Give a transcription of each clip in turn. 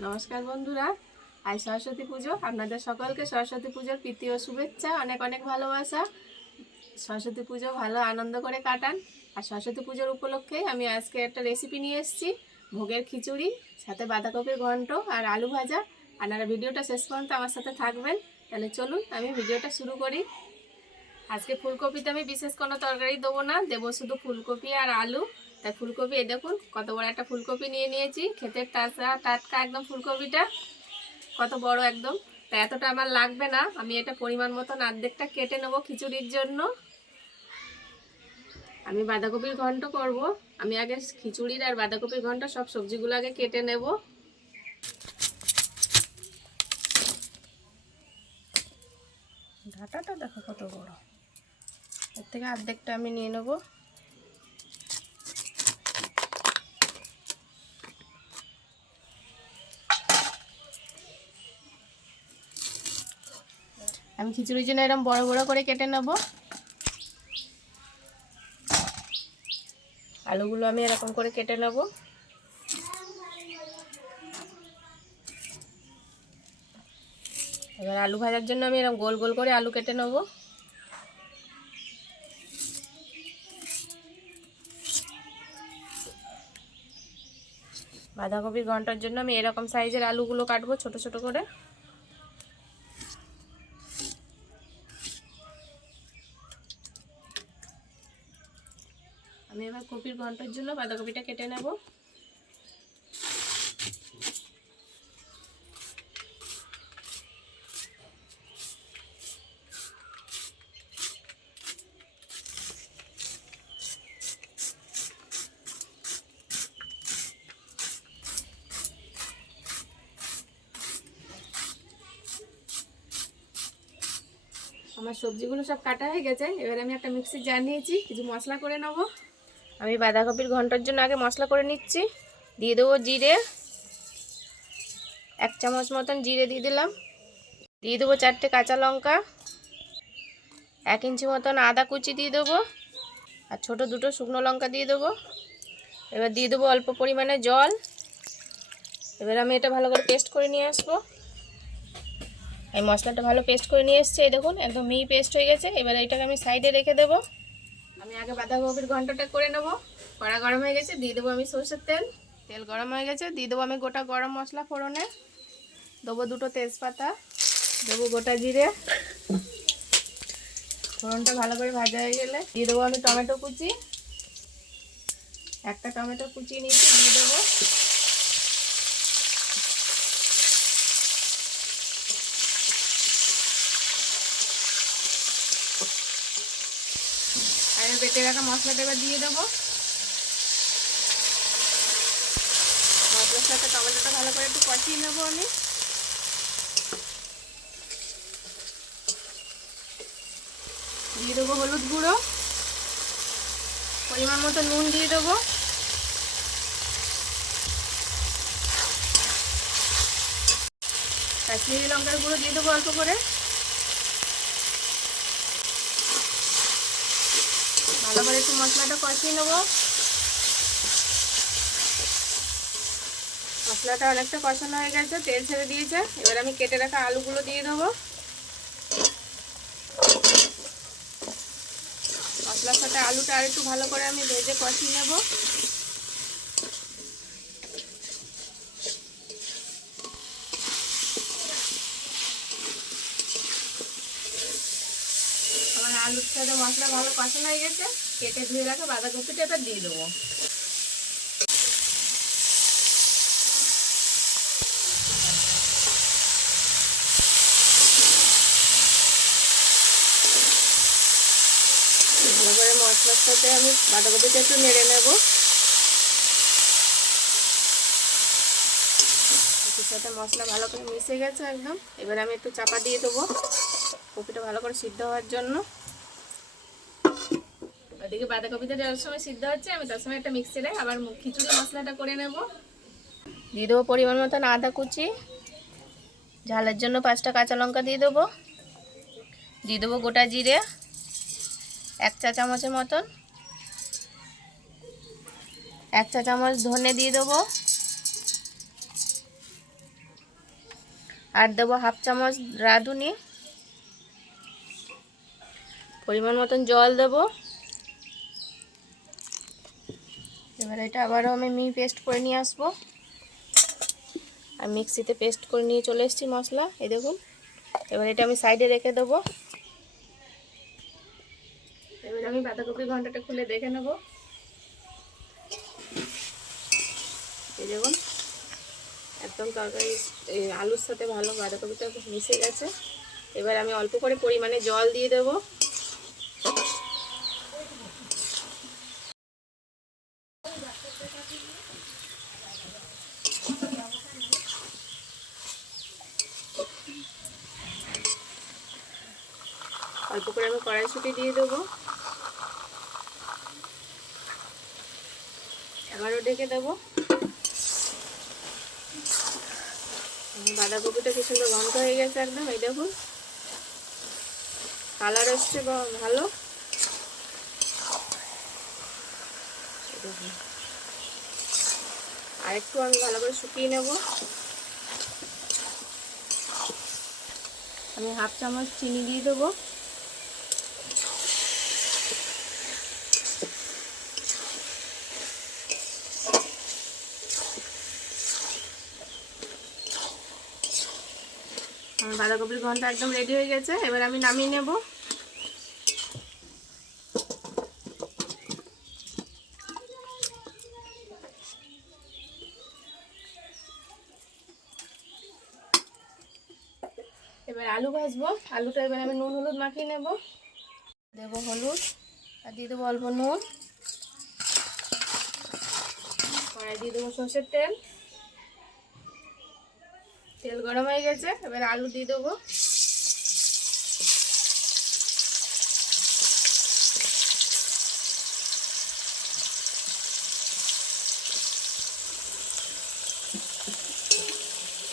নমস্কার বন্ধুরা, আজ সরস্বতী পুজো। আপনাদের সকলকে সরস্বতী পুজোর প্রীতি ও শুভেচ্ছা, অনেক অনেক ভালোবাসা। সরস্বতী পুজো ভালো আনন্দ করে কাটান। আর সরস্বতী পুজোর উপলক্ষে আমি আজকে একটা রেসিপি নিয়ে এসেছি, ভোগের খিচুড়ি, সাথে বাঁধাকপির ঘন্ট আর আলু ভাজা। আপনারা ভিডিওটা শেষ পর্যন্ত আমার সাথে থাকবেন। তাহলে চলুন, আমি ভিডিওটা শুরু করি। আজকে ফুলকপিতে আমি বিশেষ কোনো তরকারি দেবো না, দেবো শুধু ফুলকপি আর আলু। তাই ফুলকপি, এই দেখুন, কত বড় একটা ফুলকপি নিয়ে নিয়েছি। খেতে তাজা টাটকা একদম ফুলকপিটা। কত বড় একদম। তা এতটা আমার লাগবে না। আমি এটা পরিমাণ মতন অর্ধেকটা কেটে নেব খিচুড়ির জন্য। আমি বাঁধাকপির ঘন্ট করব। আমি আগে খিচুড়ির আর বাঁধাকপির ঘন্ট, সব সবজিগুলো আগে কেটে নেব। ঢাটাটা দেখো কত বড়। এর থেকে অর্ধেকটা আমি নিয়ে নেব। আমি খিচুড়ির জন্য এরকম বড় বড় করে কেটে নেব। আলুগুলো আমি এরকম করে কেটে নেব। এবার আলু ভাজার জন্য আমি এরকম গোল গোল করে আলু কেটে নেব। বাঁধাকপির ঘণ্টার জন্য আমি এরকম সাইজের আলুগুলো কাটবো ছোট ছোট করে। আমি এবার কপির ঘণ্টার জন্য বাঁধাকপিটা কেটে নেব। আমার সবজিগুলো সব কাটা হয়ে গেছে। এবার আমি একটা মিক্সির জার নিয়েছি, কিছু মশলা করে নেব। আমি বাঁধাকপির ঘণ্টার জন্য আগে মশলা করে নিচ্ছি। দিয়ে দেবো জিরে। এক চামচ মতন জিরে দিয়ে দিলাম। দিয়ে দেবো চারটে কাঁচা লঙ্কা। এক ইঞ্চি মতন আদা কুচি দিয়ে দেবো। আর ছোট দুটো শুকনো লঙ্কা দিয়ে দেবো। এবার দিয়ে দেবো অল্প পরিমাণে জল। এবার আমি এটা ভালো করে পেস্ট করে নিয়ে আসব। এই মশলাটা ভালো পেস্ট করে নিয়ে এসছে। এই দেখুন, একদম মিহি পেস্ট হয়ে গেছে। এবার এটাকে আমি সাইডে রেখে দেবো। আমি আগে বাঁধাকপির ঘন্টটা করে নেব। কড়া গরম হয়ে গেছে, দিয়ে দেবো আমি সরষের তেল। তেল গরম হয়ে গেছে, দিয়ে দেবো আমি গোটা গরম মশলা ফোড়নে। দেবো দুটো তেজপাতা, দেবো গোটা জিরে। ফোড়নটা ভালো করে ভাজা হয়ে গেলে দিয়ে দেবো আমি টমেটো কুচি। একটা টমেটো কুচি নিয়েছি দিয়ে দেবো। বেটে রাখা মশলাটা এবার দিয়ে দেবো। মশলার সাথে টমেটোটা ভালো করে একটু কষিয়ে নেব আমি। দিয়ে দেবো হলুদ গুঁড়ো। পরিমাণ মতো নুন দিয়ে দেবো। কাশ্মীরি লঙ্কার গুঁড়ো দিয়ে দেবো অল্প করে ভালো করে একটু মশলাটা কষিয়ে নেব। মশলাটা অনেকটা কষানো হয়ে গেছে, তেল ছেড়ে দিয়েছে। এবার আমি কেটে রাখা আলুগুলো দিয়ে দেবো। মশলার সাথে আলুটা আর একটু ভালো করে আমি ভেজে কষিয়ে নেব। আমার আলুর সাথে মশলা ভালো কষানো হয়ে গেছে। কেটে ধুয়ে রাখা বাঁধাকপিটা এবার দিয়ে দেবো। ভালো করে মশলার সাথে আমি বাঁধাকপিটা একটু নেড়ে নেব। সাথে মশলা ভালো করে মিশে গেছে একদম। এবার আমি একটু চাপা দিয়ে দেবো। কপিটা ভালো করে সিদ্ধ হওয়ার জন্য। ওইদিকে বাঁধাকপিটা যাওয়ার সময় সিদ্ধ হচ্ছে, আমি তার সময় একটা মিক্সিতে আবার খিচুড়ি মশলাটা করে নেব। দিয়ে দেবো পরিমাণ মতন আদা কুচি, ঝালের জন্য পাঁচটা কাঁচা লঙ্কা দিয়ে দেবো। দিয়ে দেবো গোটা জিরে, এক চা চামচের মতন। এক চা চামচ ধনে দিয়ে দেবো। আর দেবো হাফ চামচ রাঁধুনি। পরিমাণ মতন জল দেবো। এবার এটা আবারও আমি মি পেস্ট করে নিয়ে আসব। আর মিক্সিতে পেস্ট করে নিয়ে চলে এসেছি মশলা, এই দেখুন। এবার এটা আমি সাইডে রেখে দেবো। এবার আমি বাঁধাকপির ঘন্টাটা খুলে দেখে নেব। এই দেখুন, একদম তরকারি আলুর সাথে ভালো বাঁধাকপিটা মিশে গেছে। এবার আমি অল্প করে পরিমাণে জল দিয়ে দেবো অল্প কড়াইশুটি দিয়ে দেবো। এবারও ডেকে দেবো। বাঁধাকপিটা কি সুন্দর গন্ধ হয়ে গেছে একদম, এই দেখুন। কালার এসছে ভালো। আর একটু আমি ভালো করে শুকিয়ে নেব। আমি হাফ চামচ চিনি দিয়ে দেবো। বাঁধাকপির ঘণ্টা একদম রেডি হয়ে গেছে। এবার আমি নামিয়ে নেব। এবার আলু ভাজবো। আলুটা এবার আমি নুন, হলুদ মাখিয়ে নেব। দেবো হলুদ আর দিয়ে দেবো অল্প নুন। কড়াই দিয়ে দেবো সর্ষের তেল। তেল গরম হয়ে গেছে, এবার আলু দিয়ে দেবো।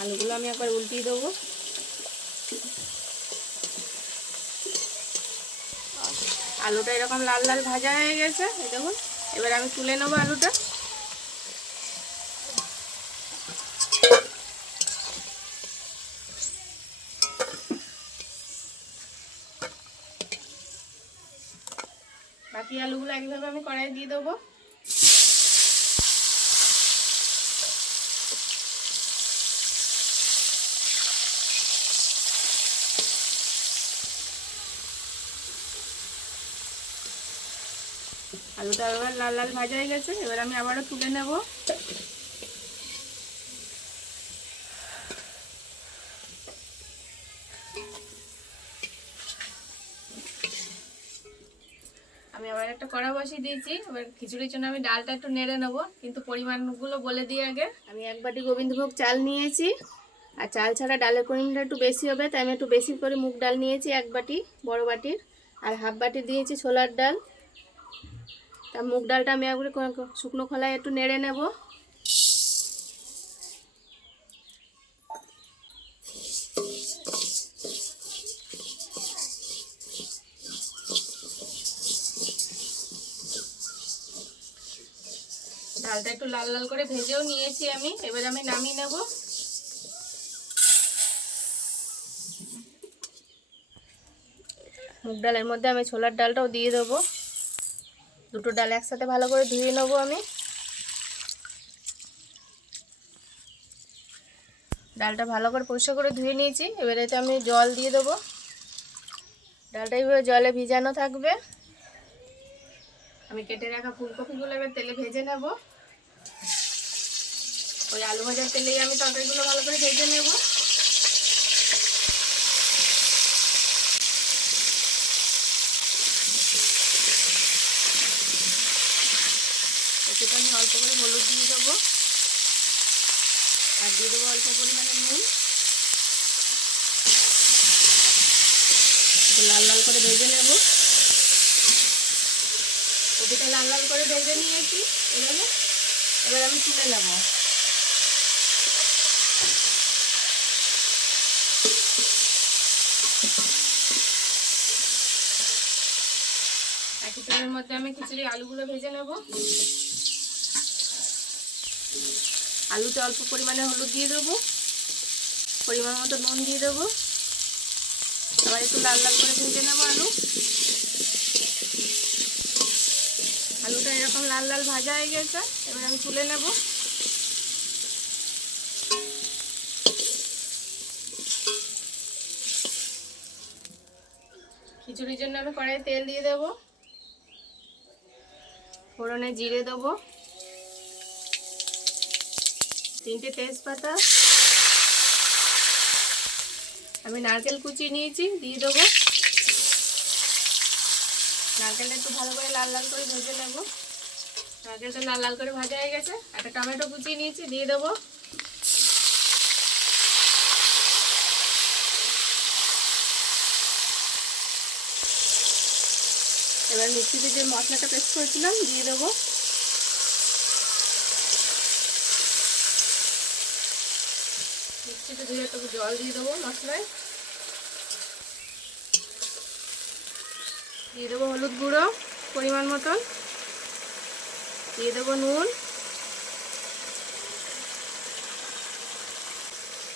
আলুগুলো আমি একবার উল্টিয়ে দেবো। আলুটা এরকম লাল লাল ভাজা হয়ে গেছে দেখুন। এবার আমি তুলে নেব আলুটা। বাকি আলুগুলো একইভাবে আমি কড়াই দিয়ে দেবো। আলুটা আবার লাল লাল ভাজা হয়ে গেছে, এবার আমি আবারও তুলে নেব। কড়া বসিয়ে দিয়েছি। এবার খিচুড়ির জন্য আমি ডালটা একটু নেড়ে নেব। কিন্তু পরিমাণগুলো বলে দিই আগে। আমি এক বাটি গোবিন্দভোগ চাল নিয়েছি। আর চাল ছাড়া ডালের পরিমাণটা একটু বেশি হবে, তাই আমি একটু বেশি করে মুগ ডাল নিয়েছি, এক বাটি, বড় বাটির। আর হাফ বাটি দিয়েছি ছোলার ডাল। তা মুগ ডালটা আমি একবারে শুকনো খোলায় একটু নেড়ে নেব। ডালটা একটু লাল লাল করে ভেজেও নিয়েছি আমি। এবার আমি নামিয়ে নেব। মুগ ডালের মধ্যে আমি ছোলার ডালটাও দিয়ে দেবো। দুটো ডাল একসাথে ভালো করে ধুয়ে নেব আমি। ডালটা ভালো করে পরিষ্কার করে ধুয়ে নিয়েছি। এবারে তো আমি জল দিয়ে দেবো। ডালটা এইভাবে জলে ভিজানো থাকবে। আমি কেটে রাখা ফুলকপিগুলো এবার তেলে ভেজে নেব। ওই আলু ভাজার তেলেই আমি তরকারিগুলো ভালো করে ভেজে নেব। এতে আমি অল্প করে হলুদ দিয়ে দেবো। আর দিয়ে দেবো অল্প পরিমাণে নুন। একটু লাল লাল করে ভেজে নেব। কপিটা লাল লাল করে ভেজে নিয়েছি এভাবে। এবার আমি তুলে নেব। তেলের মধ্যে আমি খিচুড়ি আলুগুলো ভেজে নেব। আলুতে অল্প পরিমাণে হলুদ দিয়ে দেবো। পরিমাণ মতো নুন দিয়ে দেবো। আবার একটু লাল লাল করে ভেজে নেব আলু। আলুটা এরকম লাল লাল ভাজা হয়ে গেছে এবার আমি তুলে নেব। খিচুড়ির জন্য আমি কড়াইয়ে তেল দিয়ে দেবো। ফোড়নে জিরে দেবো। তিনটে তেজপাতা। আমি নারকেল কুচি নিয়েছি, দিয়ে দেবো। নারকেলটা একটু ভালো করে লাল লাল করে ভেজে নেব। নারকেলটা লাল লাল করে ভাজা হয়ে গেছে। একটা টমেটো কুচি নিয়েছি, দিয়ে দেবো। এবার মিক্সিতে যে মশলাটা পেস্ট করেছিলাম, দিয়ে দেবো। মিক্সিতে ধুয়ে তবু জল দিয়ে দেবো মশলায়। দিয়ে দেবো হলুদ গুঁড়ো পরিমাণ মতন। দিয়ে দেবো নুন।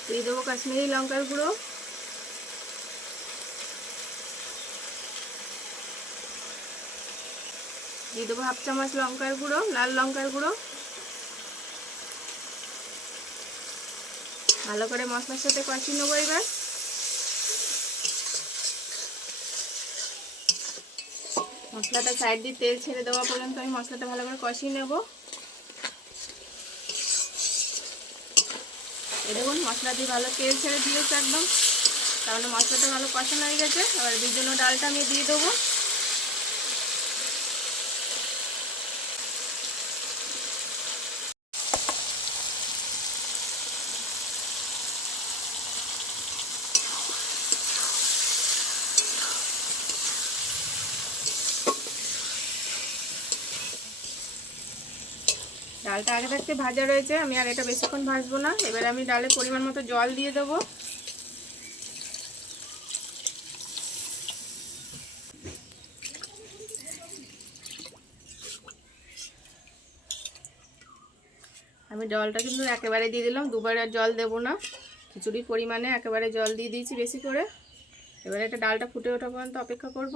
দিয়ে দেবো কাশ্মীরি লঙ্কার গুঁড়ো। দিয়ে দেবো হাফ চামচ লঙ্কার গুঁড়ো, লাল লঙ্কার গুঁড়ো। ভালো করে মশলার সাথে কষিয়ে নেব এবার। মশলাটা সাইড দিয়ে তেল ছেড়ে দেওয়া পর্যন্ত আমি মশলাটা ভালো করে কষিয়ে নেব। দেখুন, মশলা দিয়ে ভালো তেল ছেড়ে দিয়েছে একদম। তাহলে মশলাটা ভালো কষানো হয়ে গেছে। এবার জন্য ডালটা আমি দিয়ে দেবো। ডালটা আগে থাকতে ভাজা রয়েছে, আমি আর এটা বেশিক্ষণ ভাজবো না। এবার আমি ডালে পরিমাণ মতো জল দিয়ে দেবো। আমি জলটা কিন্তু একেবারে দিয়ে দিলাম, দুবার আর জল দেবো না। খিচুড়ির পরিমাণে একেবারে জল দিয়ে দিয়েছি বেশি করে। এবারে এটা ডালটা ফুটে ওঠা পর্যন্ত অপেক্ষা করব।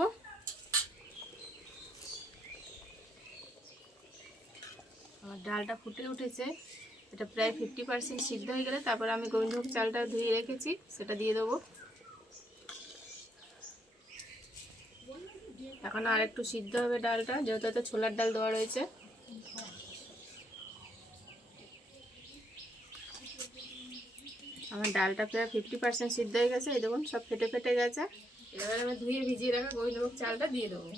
ডালটা ফুটে উঠেছে, এটা প্রায় ফিফটি পার্সেন্ট সিদ্ধ হয়ে গেলে তারপর আমি গোবিন্দভোগ চালটা ধুয়ে রেখেছি, সেটা দিয়ে দেবো। এখন আর একটু সিদ্ধ হবে ডালটা, যেহেতু এতে ছোলার ডাল দেওয়া রয়েছে। আমার ডালটা প্রায় ফিফটি পার্সেন্ট সিদ্ধ হয়ে গেছে, এই দেখুন সব ফেটে ফেটে গেছে। এবার আমি ধুয়ে ভিজিয়ে রাখা গোবিন্দভোগ চালটা দিয়ে দেবো।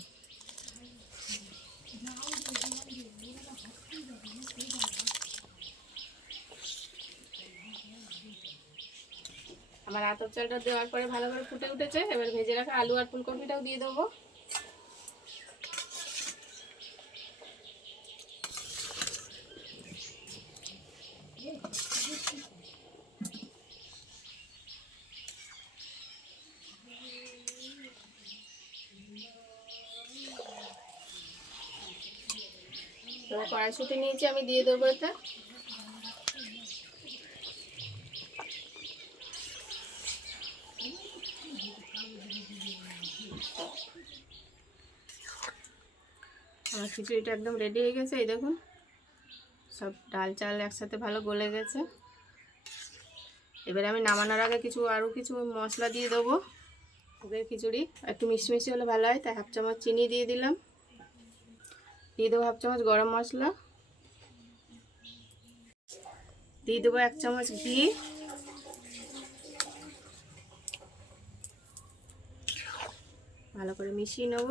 আমার আতপ চালটা দেওয়ার পরে ভালো করে ফুটে উঠেছে, এবার ভেজে রাখা আলু আর ফুলকপিটাও দিয়ে দেবো। কড়াইশুটি নিয়েছি, আমি দিয়ে দেবো এটা আমার খিচুড়িটা একদম রেডি হয়ে গেছে, এই দেখুন। সব ডাল চাল একসাথে ভালো গলে গেছে। এবারে আমি নামানোর আগে কিছু, আরও কিছু মশলা দিয়ে দেবো। ভোগের খিচুড়ি, একটু মিষ্টি হলে ভালো হয়, তাই হাফ চামচ চিনি দিয়ে দিলাম। দিয়ে দেবো হাফ চামচ গরম মশলা। দিয়ে দেবো এক চামচ ঘি। ভালো করে মিশিয়ে নেব।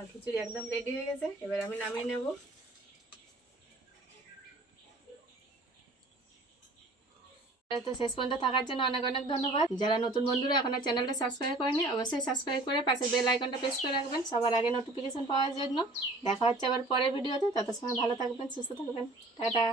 আমার খিচুড়ি একদম রেডি হয়ে গেছে, এবার আমি নামিয়ে নেব। তো শেষ পর্যন্ত থাকার জন্য অনেক অনেক ধন্যবাদ। যারা নতুন বন্ধুরা এখন চ্যানেলটা সাবস্ক্রাইব করেনি, অবশ্যই সাবস্ক্রাইব করে পাশে বেল আইকনটা প্রেস করে রাখবেন, সবার আগে নোটিফিকেশন পাওয়ার জন্য। দেখা হচ্ছে আবার পরের ভিডিওতে তত সময় ভালো থাকবেন, সুস্থ থাকবেন। টাটা।